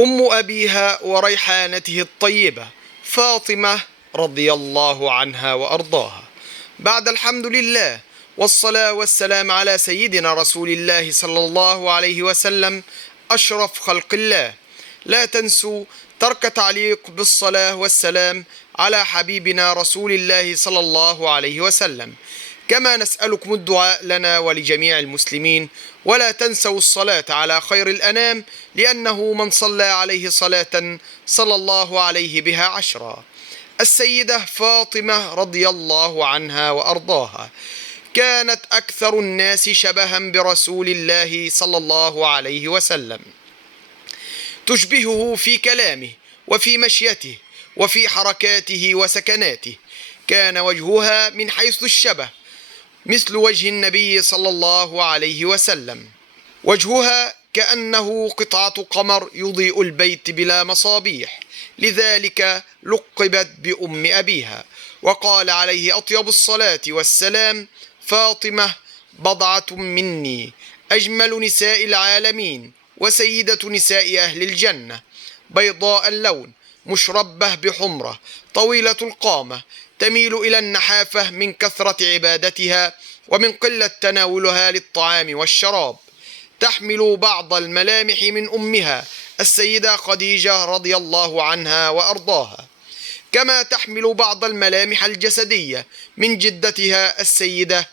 أم أبيها وريحانته الطيبة فاطمة رضي الله عنها وأرضاها. بعد الحمد لله والصلاة والسلام على سيدنا رسول الله صلى الله عليه وسلم أشرف خلق الله، لا تنسوا ترك تعليق بالصلاة والسلام على حبيبنا رسول الله صلى الله عليه وسلم، كما نسألكم الدعاء لنا ولجميع المسلمين، ولا تنسوا الصلاة على خير الأنام، لأنه من صلى عليه صلاة صلى الله عليه بها 10. السيدة فاطمة رضي الله عنها وأرضاها كانت أكثر الناس شبها برسول الله صلى الله عليه وسلم، تشبهه في كلامه وفي مشيته وفي حركاته وسكناته. كان وجهها من حيث الشبه مثل وجه النبي صلى الله عليه وسلم، وجهها كأنه قطعة قمر يضيء البيت بلا مصابيح، لذلك لقبت بأم أبيها. وقال عليه أطيب الصلاة والسلام: فاطمة بضعة مني، أجمل نساء العالمين وسيدة نساء أهل الجنة، بيضاء اللون مشربة بحمرة، طويلة القامة، تميل إلى النحافة من كثرة عبادتها ومن قلة تناولها للطعام والشراب، تحمل بعض الملامح من أمها السيدة خديجة رضي الله عنها وأرضاها، كما تحمل بعض الملامح الجسدية من جدتها السيدة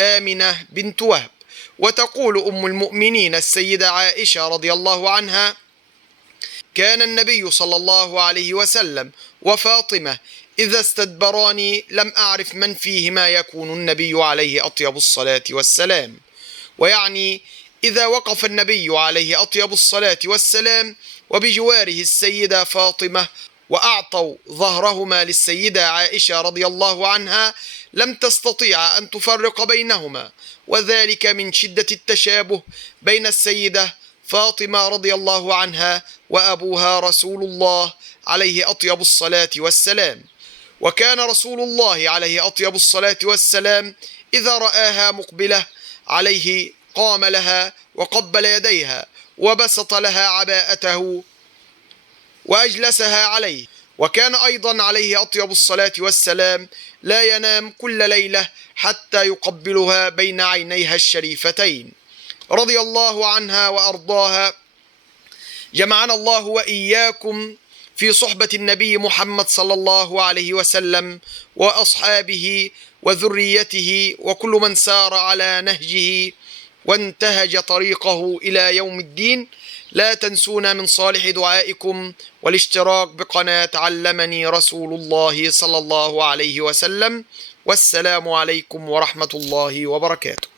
آمنة بنت وهب. وتقول أم المؤمنين السيدة عائشة رضي الله عنها: كان النبي صلى الله عليه وسلم وفاطمة إذا استدبراني لم أعرف من فيهما يكون النبي عليه أطيب الصلاة والسلام، ويعني إذا وقف النبي عليه أطيب الصلاة والسلام وبجواره السيدة فاطمة وأعطوا ظهرهما للسيدة عائشة رضي الله عنها لم تستطيع أن تفرق بينهما، وذلك من شدة التشابه بين السيدة فاطمة رضي الله عنها وأبوها رسول الله عليه أطيب الصلاة والسلام. وكان رسول الله عليه أطيب الصلاة والسلام إذا رآها مقبلة عليه قام لها وقبل يديها وبسط لها عباءته وأجلسها عليه. وكان أيضا عليه أطيب الصلاة والسلام لا ينام كل ليلة حتى يقبلها بين عينيها الشريفتين رضي الله عنها وأرضاها. جمعنا الله وإياكم في صحبة النبي محمد صلى الله عليه وسلم وأصحابه وذريته وكل من سار على نهجه وانتهج طريقه إلى يوم الدين. لا تنسونا من صالح دعائكم والاشتراك بقناة علمني رسول الله صلى الله عليه وسلم. والسلام عليكم ورحمة الله وبركاته.